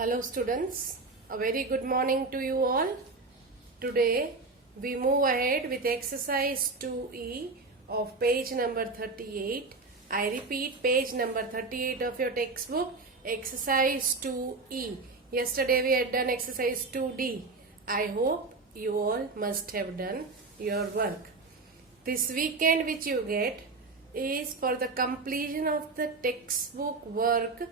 Hello students, a very good morning to you all. Today we move ahead with exercise 2E of page number 38. I repeat, page number 38 of your textbook, exercise 2E. Yesterday we had done exercise 2D. I hope you all must have done your work. This weekend which you get is for the completion of the textbook work.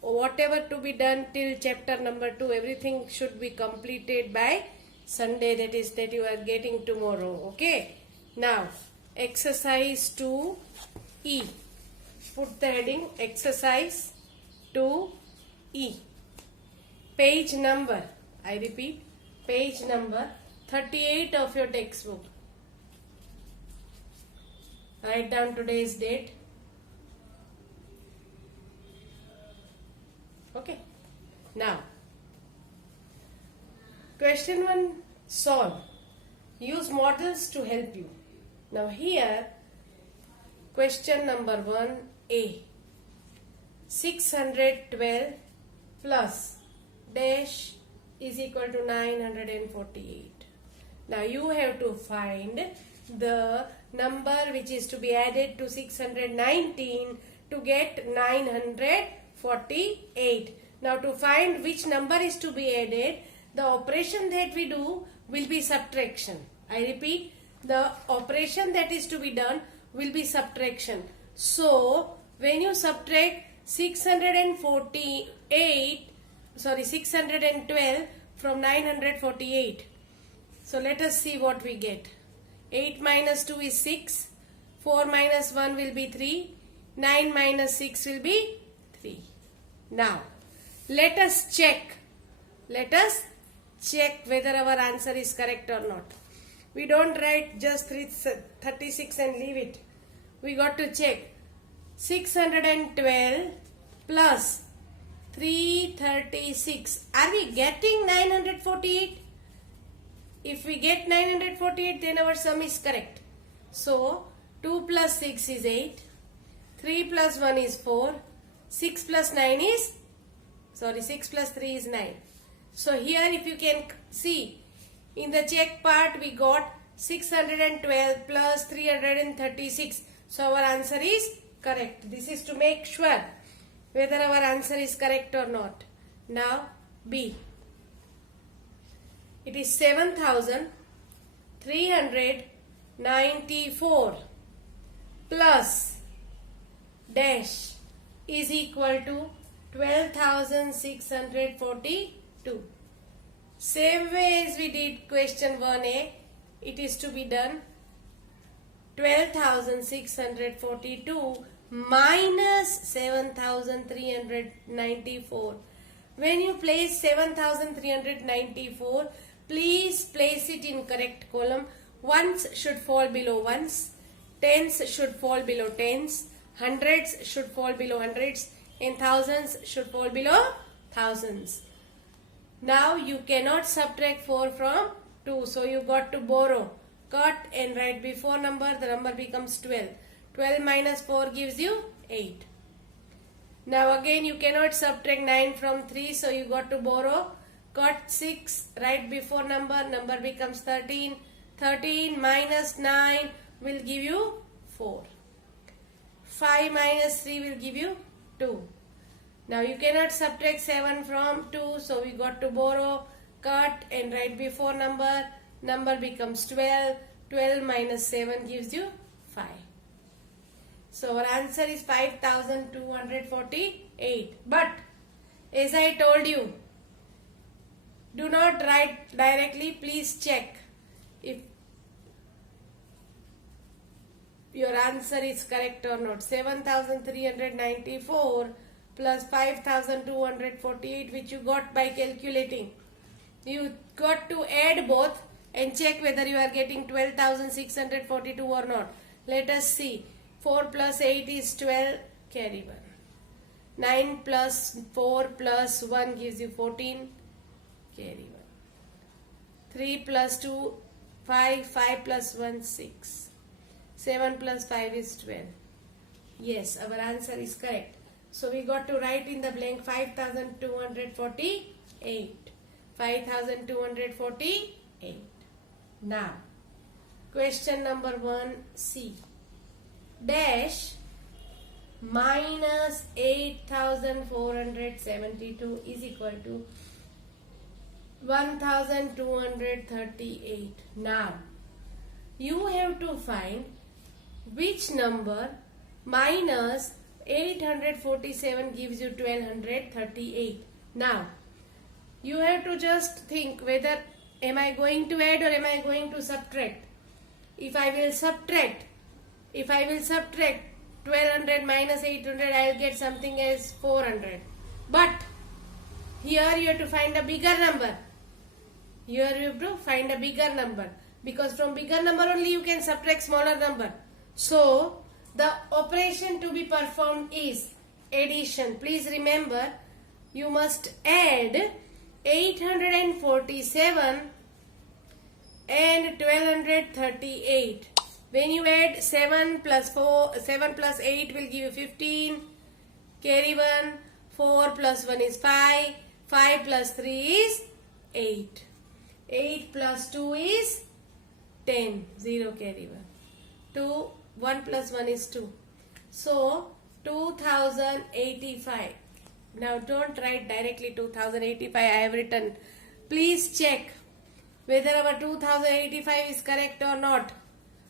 Whatever to be done till chapter number 2, everything should be completed by Sunday, that you are getting tomorrow. Okay. Now, exercise 2E. Put the heading exercise 2E. Page number, I repeat, page number 38 of your textbook. Write down today's date. Okay. Now, question 1 solve. Use models to help you. Now here, question number 1A. 612 plus dash is equal to 948. Now you have to find the number which is to be added to 619 to get 948. Now to find which number is to be added, the operation that we do will be subtraction. I repeat, the operation that is to be done will be subtraction. So when you subtract 612 from 948, so let us see what we get. 8 minus 2 is 6, 4 minus 1 will be 3, 9 minus 6 will be 3. Now, let us check whether our answer is correct or not. We don't write just 36 and leave it. We got to check. 612 plus 336. Are we getting 948? If we get 948, then our sum is correct. So, 2 plus 6 is 8. 3 plus 1 is 4. 6 plus 3 is 9. So here if you can see, in the check part we got 612 plus 336. So our answer is correct. This is to make sure whether our answer is correct or not. Now B. It is 7,394 plus dash is equal to 12,642. Same way as we did question 1A, it is to be done 12,642 minus 7,394. When you place 7,394, please place it in correct column. Ones should fall below ones, tens should fall below tens, hundreds should fall below hundreds, and thousands should fall below thousands. Now you cannot subtract 4 from 2, so you got to borrow. Cut and write before number, the number becomes 12. 12 minus 4 gives you 8. Now again you cannot subtract 9 from 3, so you got to borrow. Cut 6, write before number, number becomes 13. 13 minus 9 will give you 4. 5 minus 3 will give you 2. Now you cannot subtract 7 from 2, so we got to borrow. Cut and write before number, number becomes 12. 12 minus 7 gives you 5. So our answer is 5,248. But as I told you, do not write directly, please check if your answer is correct or not. 7,394 plus 5,248, which you got by calculating. You got to add both and check whether you are getting 12,642 or not. Let us see. 4 plus 8 is 12, carry 1. 9 plus 4 plus 1 gives you 14, carry 1. 3 plus 2, 5, 5 plus 1, 6. 7 plus 5 is 12. Yes, our answer is correct. So we got to write in the blank 5248. 5248. Now, question number 1C. Dash minus 8472 is equal to 1238. Now, you have to find which number minus 847 gives you 1238. Now, you have to just think whether am I going to add or am I going to subtract. If I will subtract 1200 minus 800, I will get something as 400. But here you have to find a bigger number. Here you have to find a bigger number, because from bigger number only you can subtract smaller number. So the operation to be performed is addition. Please remember, you must add 847 and 1238. When you add 7 plus 8 will give you 15. Carry 1. 4 plus 1 is 5. 5 plus 3 is 8. 8 plus 2 is 10. 0 carry 1. 1 plus 1 is 2. So 2085. Now don't write directly 2085. I have written. Please check whether our 2085 is correct or not.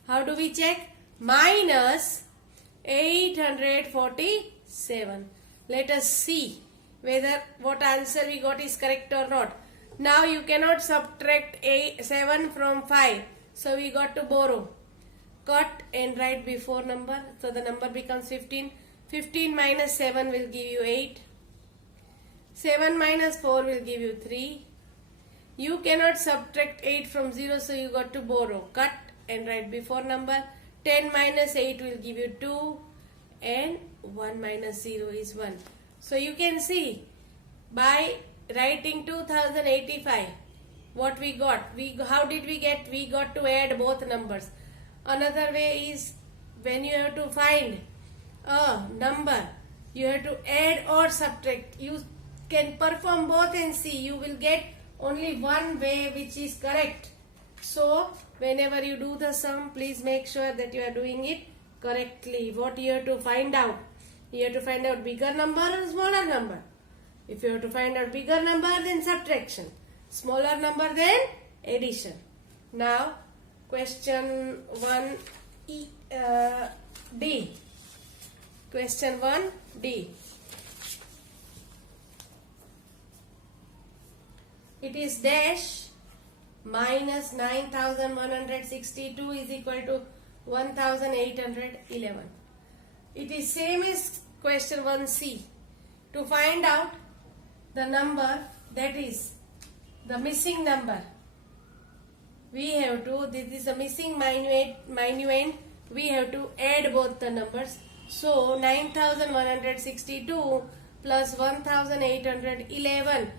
How do we check? Minus 847. Let us see whether what answer we got is correct or not. Now you cannot subtract 7 from 5. So we got to borrow. Cut and write before number. So the number becomes 15. 15 minus 7 will give you 8. 7 minus 4 will give you 3. You cannot subtract 8 from 0, so you got to borrow. Cut and write before number. 10 minus 8 will give you 2. And 1 minus 0 is 1. So you can see by writing 2085 what we got. How did we get? We got to add both numbers. Another way is when you have to find a number, you have to add or subtract. You can perform both and see. You will get only one way which is correct. So whenever you do the sum, please make sure that you are doing it correctly. What you have to find out? You have to find out bigger number or smaller number. If you have to find out bigger number, then subtraction. Smaller number, then addition. Now question 1D. Question 1D. It is dash minus 9162 is equal to 1811. It is same as question 1C. To find out the number, that is the missing number, we have to, this is a missing minuend, we have to add both the numbers. So 9162 plus 1811,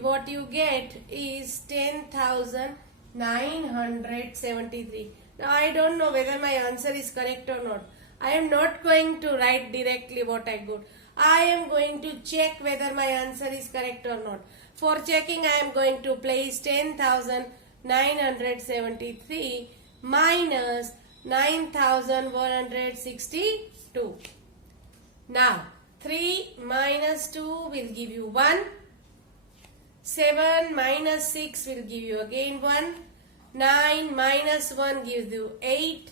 what you get is 10,973. Now I don't know whether my answer is correct or not. I am not going to write directly what I got. I am going to check whether my answer is correct or not. For checking, I am going to place 10,973 minus 9,162. Now 3 minus 2 will give you 1. 7 minus 6 will give you again 1. 9 minus 1 gives you 8.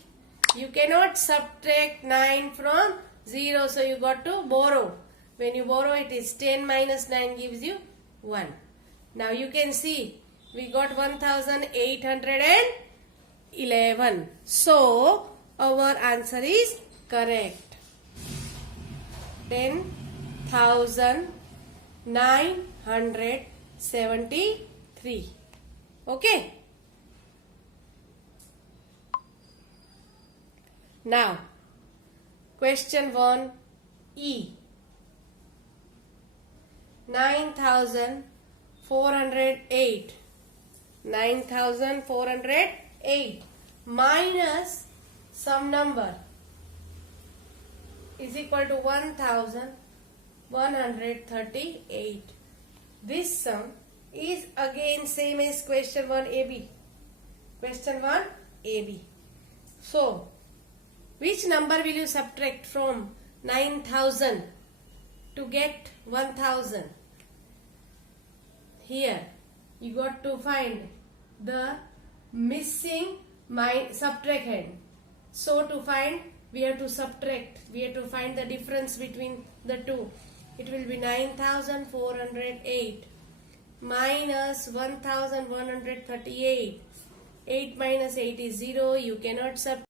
You cannot subtract 9 from 0, so you got to borrow. When you borrow, it is 10 minus 9 gives you 1. Now you can see we got 1811. So our answer is correct. 10,973. Okay. Now, question 1E. 9,408. 9,408 minus some number is equal to 1,000. 138. This sum is again same as question 1 AB. Question 1 AB. So, which number will you subtract from 9,000 to get 1,000? Here, you got to find the missing subtrahend. So, to find, we have to subtract. We have to find the difference between the two. It will be 9,408 minus 1,138. 8 minus 8 is 0. You cannot subtract.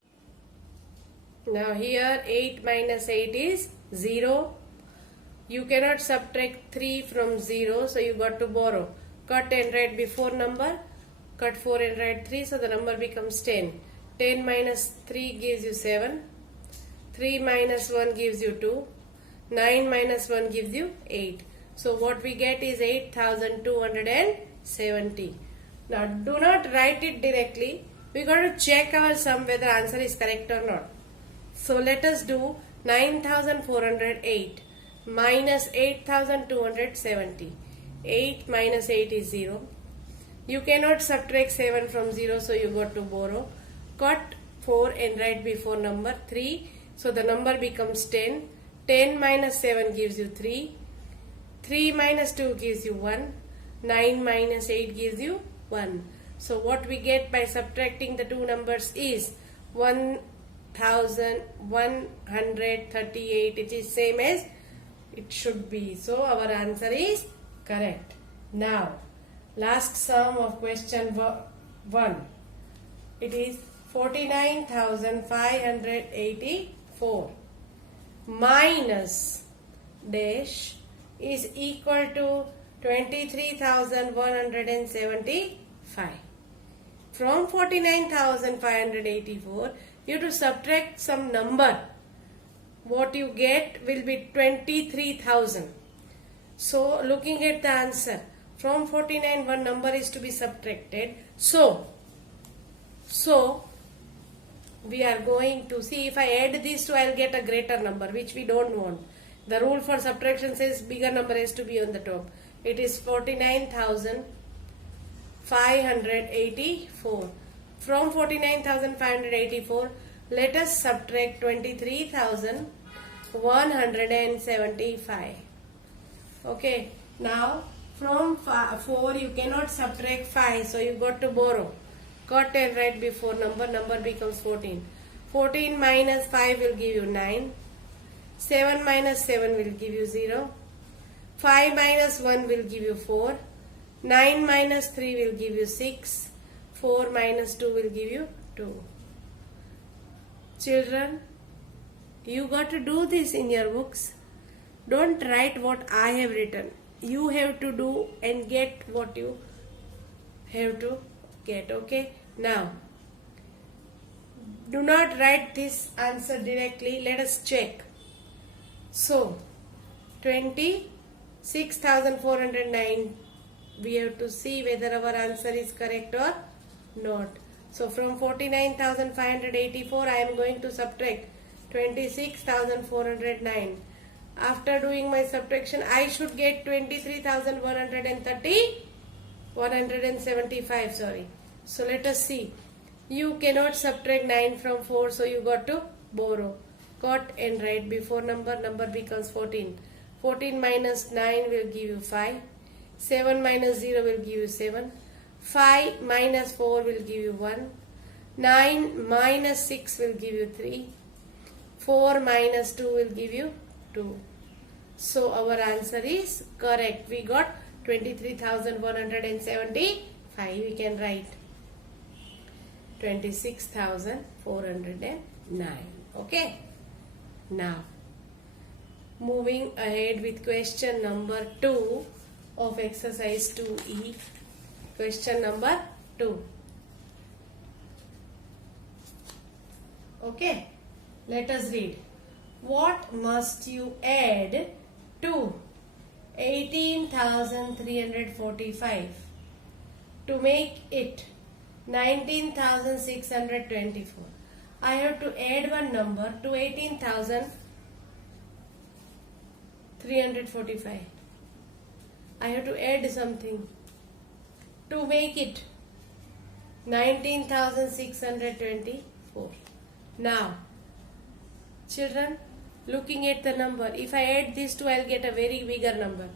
Now here 8 minus 8 is 0. You cannot subtract 3 from 0. So you got to borrow. Cut and write before number. Cut 4 and write 3. So the number becomes 10. 10 minus 3 gives you 7. 3 minus 1 gives you 2. 9 minus 1 gives you 8. So what we get is 8,270. Now do not write it directly. We got to check our sum whether answer is correct or not. So let us do 9,408 minus 8,270. 8 minus 8 is 0. You cannot subtract 7 from 0, so you got to borrow. Cut 4 and write before number 3. So the number becomes 10. 10 minus 7 gives you 3. 3 minus 2 gives you 1. 9 minus 8 gives you 1. So what we get by subtracting the two numbers is 1,138. It is same as it should be. So our answer is correct. Now, last sum of question 1. It is 49,584 minus dash is equal to 23,175. From 49,584, you have to subtract some number. What you get will be 23,000. So, looking at the answer, from 49, one number is to be subtracted. So we are going to see if I add these two, I will get a greater number, which we don't want. The rule for subtraction says bigger number has to be on the top. It is 49,584. From 49,584, let us subtract 23,175. Okay. Now, from 4, you cannot subtract 5, so you got to borrow. Cut and write before number. Number becomes 14. 14 minus 5 will give you 9. 7 minus 7 will give you 0. 5 minus 1 will give you 4. 9 minus 3 will give you 6. 4 minus 2 will give you 2. Children, you got to do this in your books. Don't write what I have written. You have to do and get what you have to get. Okay. Now, do not write this answer directly. Let us check. So, 26,409. We have to see whether our answer is correct or not. So, from 49,584, I am going to subtract 26,409. After doing my subtraction, I should get 175, sorry. So let us see. You cannot subtract 9 from 4, so you got to borrow. Cut and write before number. Number becomes 14. 14 minus 9 will give you 5. 7 minus 0 will give you 7. 5 minus 4 will give you 1. 9 minus 6 will give you 3. 4 minus 2 will give you 2. So our answer is correct. We got 23,175. We can write 26,409. Okay. Now, moving ahead with question number 2 of exercise 2E. Question number 2. Okay. Let us read. What must you add to 18,345 to make it 19,624? I have to add one number to 18,345. 345. I have to add something to make it 19,624. Now, children, looking at the number, if I add these two, I'll get a very bigger number,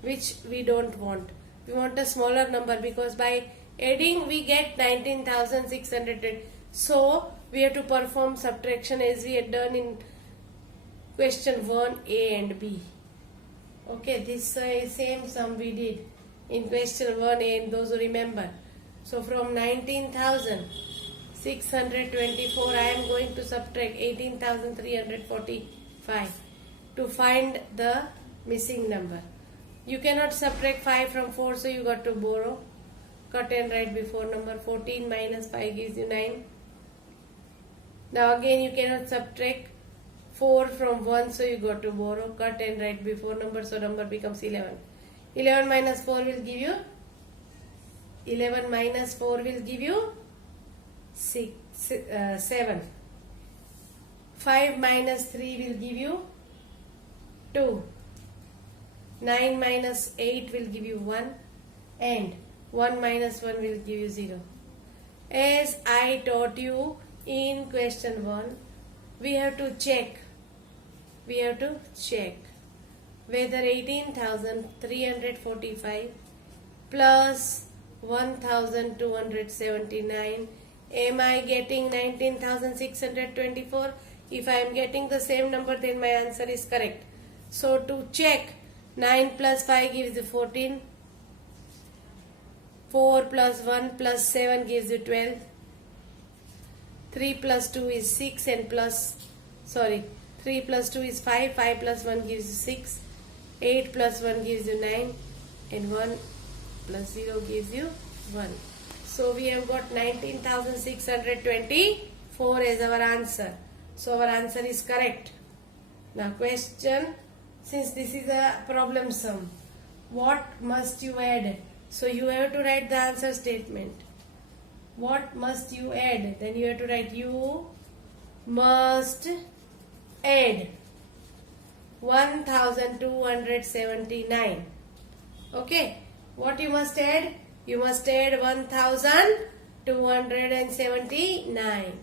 which we don't want. We want a smaller number because by adding we get 19,600. So we have to perform subtraction as we had done in question 1A and B. Okay, this same sum we did in question 1A, and those who remember. So from 19,624 I am going to subtract 18,345 to find the missing number. You cannot subtract 5 from 4, so you got to borrow. Cut and write before number. 14 minus 5 gives you 9. Now again you cannot subtract 4 from 1, so you got to borrow. Cut and write before number, so number becomes 11. 11 minus 4 will give you 11 minus 4 will give you 7. 5 minus 3 will give you 2. 9 minus 8 will give you 1, and 1 minus 1 will give you 0. As I taught you in question 1, we have to check whether 18,345 plus 1,279, am I getting 19,624? If I am getting the same number, then my answer is correct. So to check, 9 plus 5 gives you 14. 4 plus 1 plus 7 gives you 12. 3 plus 2 is 6 and 3 plus 2 is 5. 5 plus 1 gives you 6. 8 plus 1 gives you 9. And 1 plus 0 gives you 1. So we have got 19,624 as our answer. So our answer is correct. Now question, since this is a problem sum, what must you add? So you have to write the answer statement. What must you add? Then you have to write, you must add 1,279. Okay. What you must add? You must add 1,279.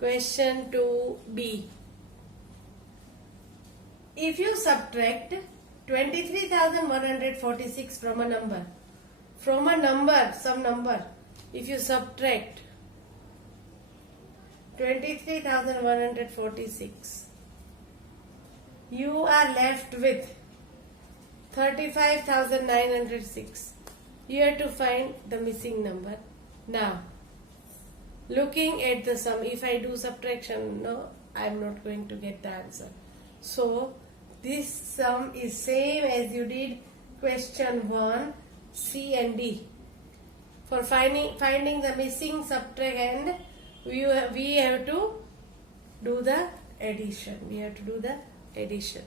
Question 2B. If you subtract 23,146 from a number, some number, if you subtract 23,146, you are left with 35,906. You have to find the missing number. Now, looking at the sum, if I do subtraction, no, I am not going to get the answer. So, this sum is same as you did question 1, C and D. For finding the missing, subtract, and we have to do the addition.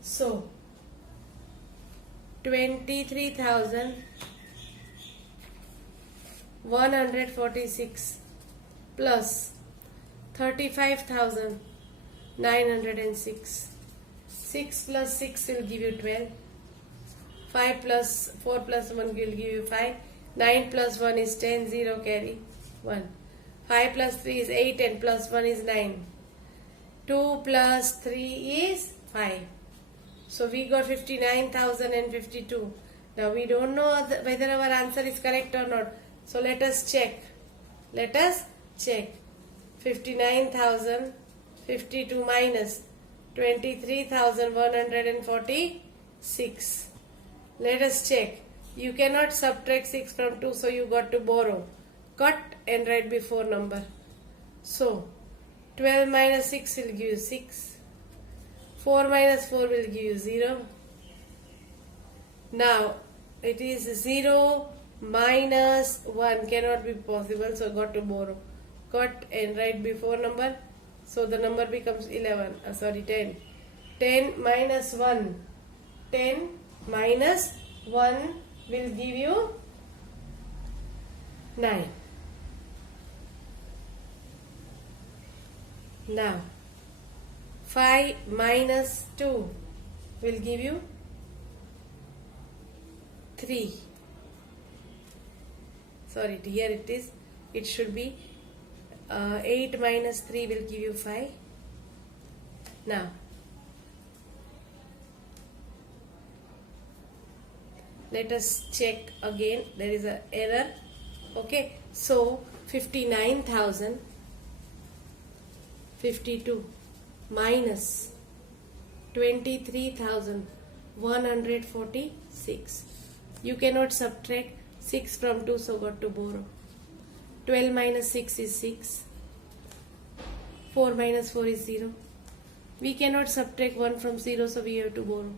So 23,146 plus 35,906. 6 plus 6 will give you 12. 5 plus 4 plus 1 will give you 5. 9 plus 1 is 10. 0 carry 1. 5 plus 3 is 8 and plus 1 is 9. 2 plus 3 is 5. So we got 59,052. Now we don't know whether our answer is correct or not. So let us check. 59,052 minus 23,146. Let us check. You cannot subtract 6 from 2, so you got to borrow. Cut and write before number. So 12 minus 6 will give you 6. 4 minus 4 will give you 0. Now it is 0 minus 1 cannot be possible, so got to borrow. Cut and write before number. So the number becomes 10. 10 minus 1. 10 minus 1 will give you 9. Now 5 minus 2 will give you 3. Sorry, here it is. It should be 8 minus 3 will give you 5. Now, let us check again. There is an error. Okay, so 59,052 minus 23,146. You cannot subtract 6 from 2, so got to borrow. 12 minus 6 is 6. 4 minus 4 is 0. We cannot subtract 1 from 0, so we have to borrow.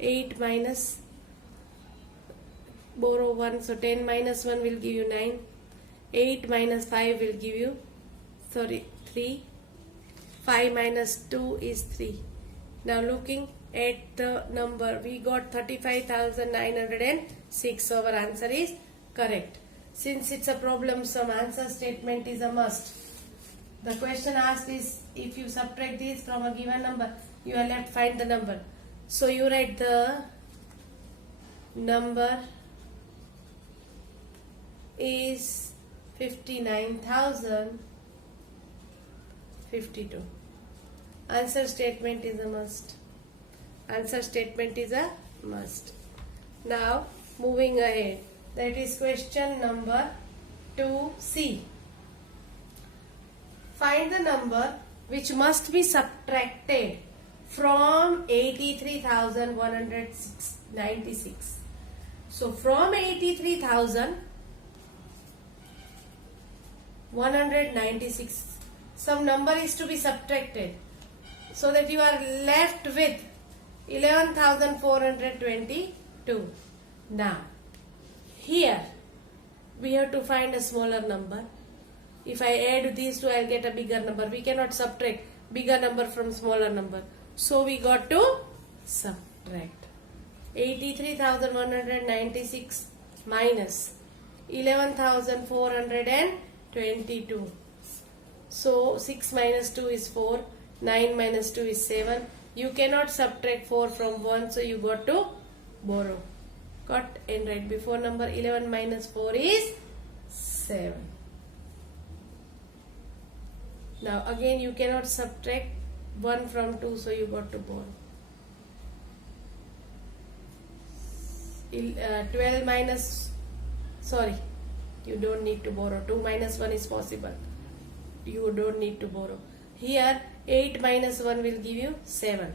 8 minus, borrow 1, so 10 minus 1 will give you 9. 8 minus 5 will give you, 3. 5 minus 2 is 3. Now looking at the number, we got 35,906, so our answer is correct. Since it's a problem sum, answer statement is a must. The question asked is, if you subtract this from a given number, you are left find the number. So you write the number is 59,052. Answer statement is a must. Answer statement is a must. Now moving ahead, that is question number 2C. Find the number which must be subtracted from 83,196. So from 83,196, some number is to be subtracted, so that you are left with 11,422. Now here we have to find a smaller number. If I add these two, I'll get a bigger number. We cannot subtract bigger number from smaller number, so we got to subtract 83,196 minus 11,422. So 6 minus 2 is 4, 9 minus 2 is 7. You cannot subtract 4 from 1, so you got to borrow. Cut and write before number. 11 minus 4 is 7. Now again you cannot subtract 1 from 2, so you got to borrow. 12 minus, sorry, you don't need to borrow. 2 minus 1 is possible. You don't need to borrow. Here 8 minus 1 will give you 7.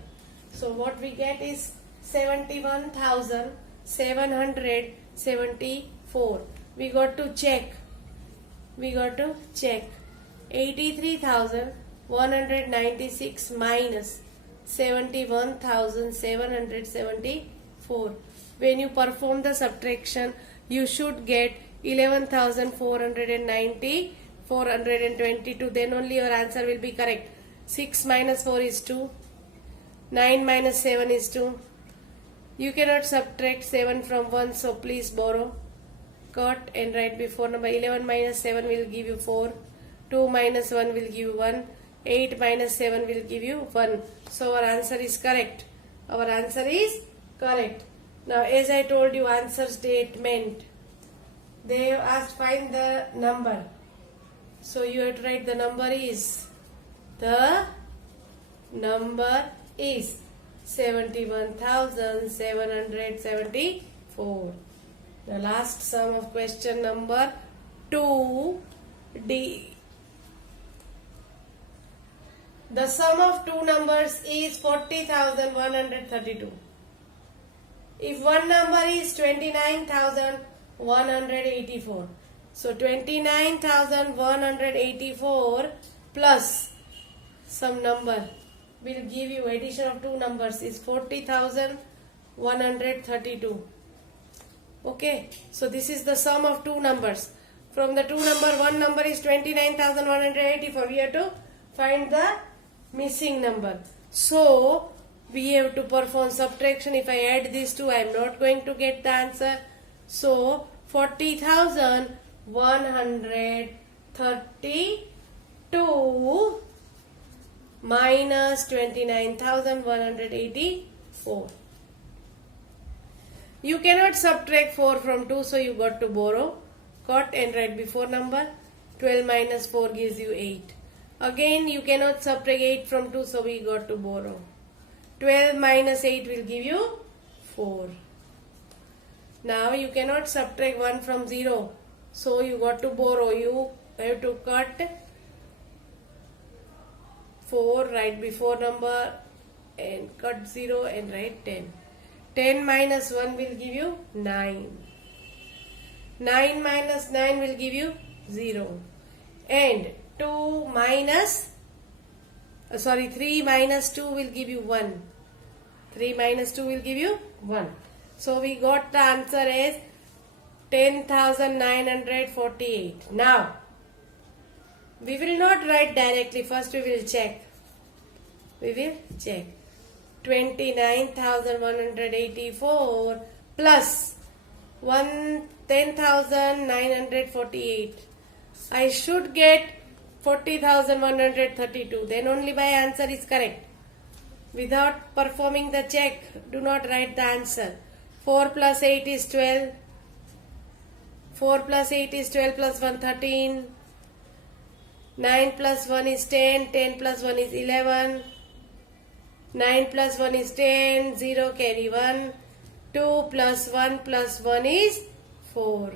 So what we get is 71,774. We got to check. 83,196 minus 71,774. When you perform the subtraction, you should get 11,422. Then only your answer will be correct. 6 minus 4 is 2. 9 minus 7 is 2. You cannot subtract 7 from 1, so please borrow. Cut and write before number. 11 minus 7 will give you 4. 2 minus 1 will give you 1. 8 minus 7 will give you 1. So our answer is correct. Our answer is correct. Now as I told you, answer statement, they have asked find the number. So you have to write the number is 71,774. The last sum of question number 2D. The sum of two numbers is 40,132. If one number is 29,184, so 29,184 plus some number will give you, addition of two numbers is 40,132. Okay, so this is the sum of two numbers. From the two number, one number is 29,184. We have to find the missing number. So we have to perform subtraction. If I add these two, I am not going to get the answer. So 40,132 minus 29,184. You cannot subtract 4 from 2, so you got to borrow. Got and write before number. 12 minus 4 gives you 8. Again, you cannot subtract 8 from 2, so we got to borrow. 12 minus 8 will give you 4. Now you cannot subtract 1 from 0, so you got to borrow. You have to cut 4, write before number and cut 0 and write 10. 10 minus 1 will give you 9. 9 minus 9 will give you 0. And 3 minus 2 will give you 1. 3 minus 2 will give you 1. So we got the answer as 10,948. Now, we will not write directly. First we will check. 29,184 plus 10,948. I should get 40,132. Then only my answer is correct. Without performing the check, do not write the answer. 4 plus 8 is 12. 4 plus 8 is 12 plus 1, 13. 9 plus 1 is 10. 10 plus 1 is 11. 9 plus 1 is 10. 0 carry 1. 2 plus 1 plus 1 is 4.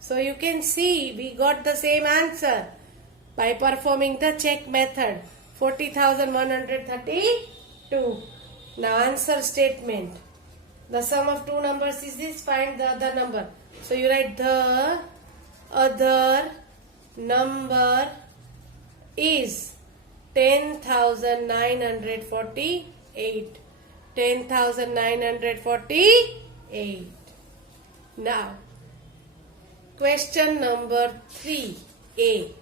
So you can see we got the same answer by performing the check method. 40,132. Now answer statement. The sum of two numbers is this. Find the other number. So you write the other number is 10,948. 10,948. Now, question number 3A.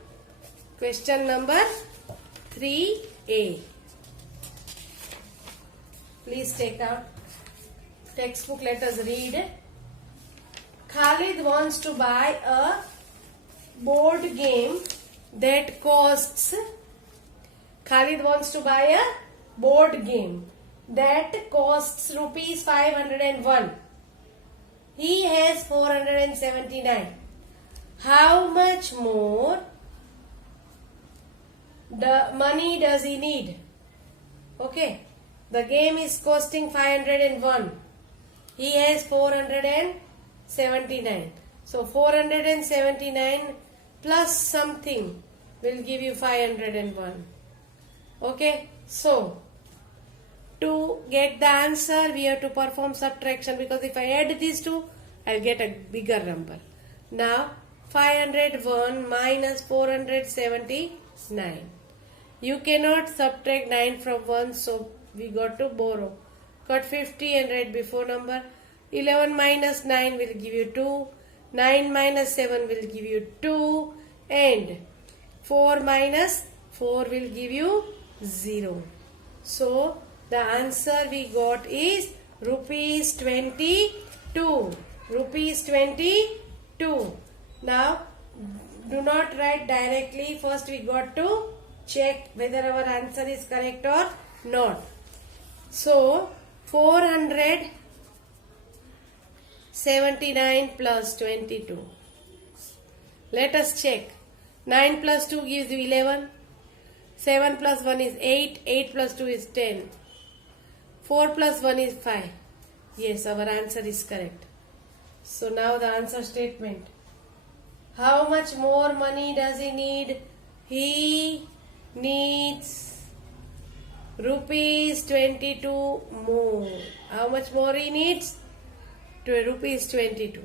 Question number 3A. Please take out textbook. Let us read. Khalid wants to buy a board game that costs. Khalid wants to buy a board game that costs rupees 501. He has 479. How much more money does he need? Okay. The game is costing 501. He has 479. So 479 plus something will give you 501. Okay. So to get the answer, we have to perform subtraction, because if I add these two, I'll get a bigger number. Now 501 minus 479. You cannot subtract 9 from 1, so we got to borrow. Cut 50 and write before number. 11 minus 9 will give you 2. 9 minus 7 will give you 2. And 4 minus 4 will give you 0. So the answer we got is rupees 22. Rupees 22. Now do not write directly. First we got to check whether our answer is correct or not. So 479 plus 22. Let us check. 9 plus 2 gives you 11. 7 plus 1 is 8. 8 plus 2 is 10. 4 plus 1 is 5. Yes, our answer is correct. So now the answer statement. How much more money does he need? He needs rupees 22 more. How much more he needs? Rupees 22.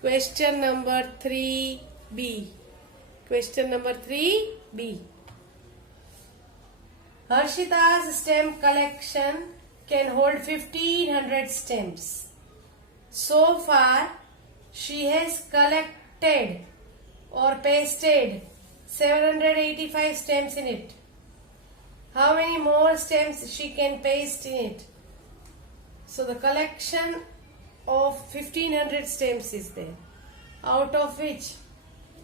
Question number 3B. Question number 3B. Harshita's stamp collection can hold 1500 stamps. So far, she has collected or pasted 785 stamps in it. How many more stamps she can paste in it? So the collection of 1500 stamps is there, out of which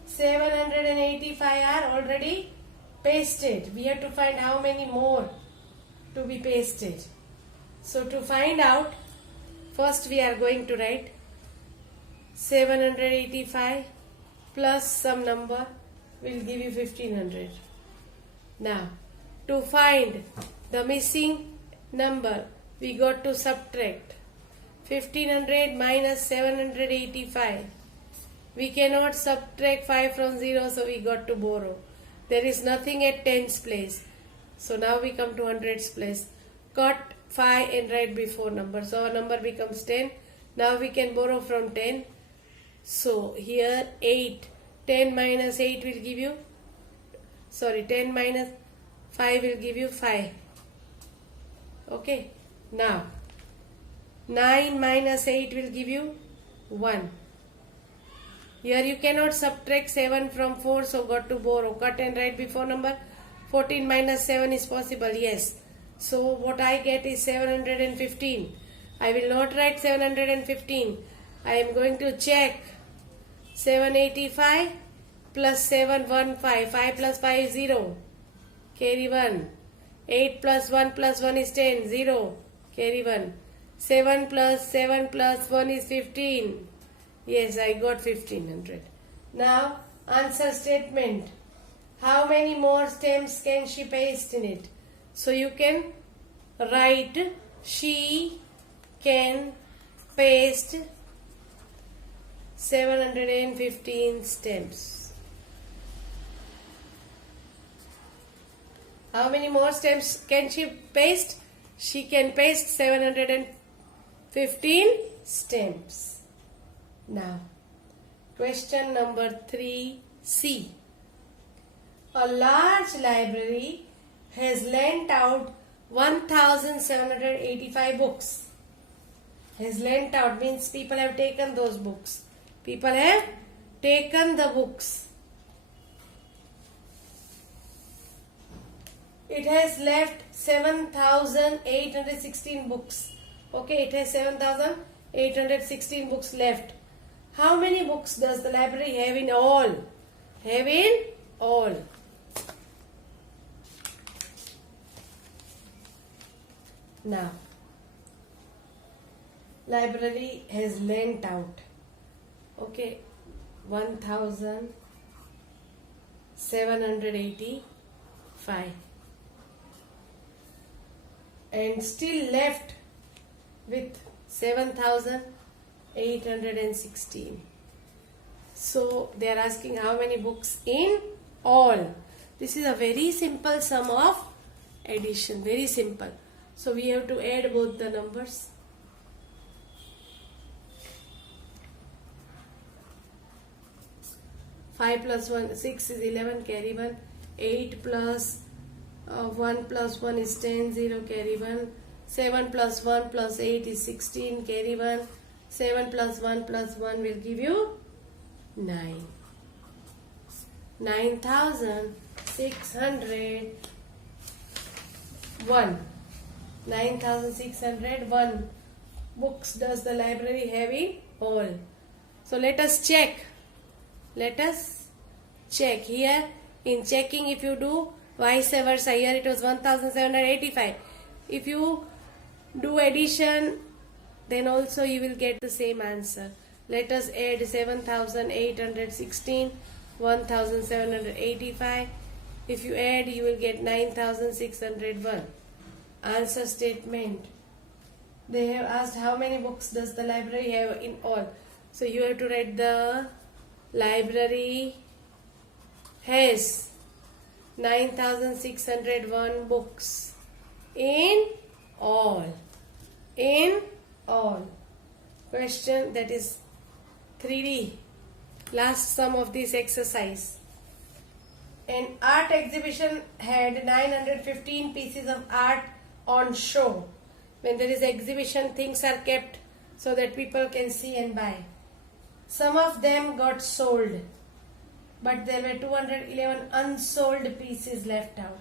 785 are already pasted. We have to find how many more to be pasted. So to find out, First we are going to write 785 plus some number will give you 1500. Now, to find the missing number, we got to subtract 1500 minus 785. We cannot subtract 5 from 0, so we got to borrow. There is nothing at tens place. So now we come to hundreds place. Cut 5 and write before number. So our number becomes 10. Now we can borrow from 10. So here 8. 10 minus 8 will give you, 10 minus 5 will give you 5. Okay. Now 9 minus 8 will give you 1. Here you cannot subtract 7 from 4, so got to borrow. Cut and write before number. 14 minus 7 is possible, yes. So what I get is 715. I will not write 715. I am going to check 785 plus 715. 5 plus 5 is 0. Carry 1. 8 plus 1 plus 1 is 10. 0. Carry 1. 7 plus 7 plus 1 is 15. Yes, I got 1500. Now, answer statement. How many more stems can she paste in it? So you can write she can paste 715 stems. How many more stems can she paste? She can paste 715 stems. Now, question number 3C. A large library has lent out 1785 books. Has lent out means people have taken those books. People have taken the books. It has left 7,816 books. Okay, it has 7,816 books left. How many books does the library have in all? Have in all. Now, library has lent out, 1,785 and still left with 7,816. So they are asking how many books in all. This is a very simple sum of addition, very simple. So we have to add both the numbers. Five plus 1, 6 is 11, carry 1. 8 plus 1 plus 1 is 10, 0, carry 1. 7 plus 1 plus 8 is 16, carry 1. 7 plus 1 plus 1 will give you 9. 9,601. 9,601 books does the library have in all. So let us check. Let us check. Here in checking, if you do vice versa, here it was 1,785. If you do addition, then also you will get the same answer. Let us add 7,816, 1,785. If you add, you will get 9,601. Answer statement. They have asked how many books does the library have in all. So you have to write the library has 9,601 books in all. In all. Question, that is 3D. Last sum of this exercise. An art exhibition had 915 pieces of art on show. When there is exhibition, things are kept so that people can see and buy. Some of them got sold, but there were 211 unsold pieces left out.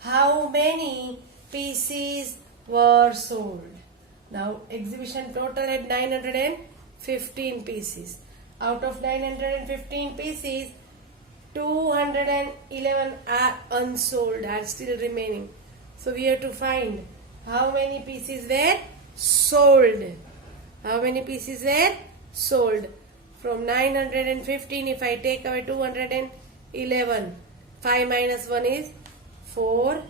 How many pieces were sold? Now, exhibition total had 915 pieces. Out of 915 pieces, 211 are unsold, are still remaining. So we have to find how many pieces were sold. How many pieces were sold? From 915, if I take away 211, 5 minus 1 is 4,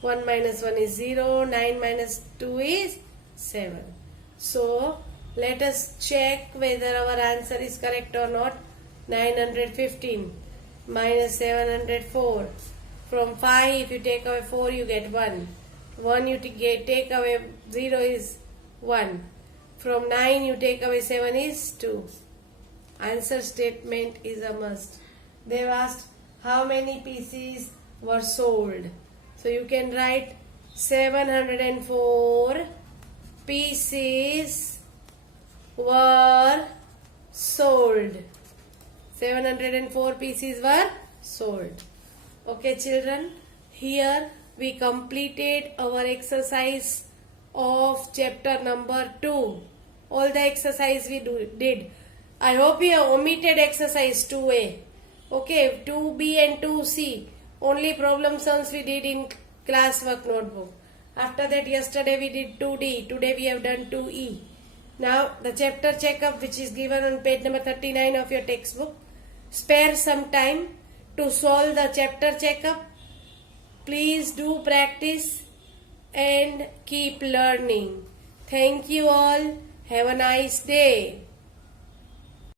1 minus 1 is 0, 9 minus 2 is 7. So, let us check whether our answer is correct or not. 915 minus 704. From 5, if you take away 4, you get 1. 1 you take away 0 is 1. From 9, you take away 7 is 2. Answer statement is a must. They've asked how many pieces were sold. So you can write 704 pieces were sold. 704 pieces were sold. Okay, children, here we completed our exercise of chapter number 2. All the exercise we did. I hope you have omitted exercise 2A. Okay, 2B and 2C. Only problem sums we did in classwork notebook. After that, yesterday we did 2D. Today we have done 2E. Now, the chapter checkup, which is given on page number 39 of your textbook. Spare some time to solve the chapter checkup. Please do practice and keep learning. Thank you all. Have a nice day.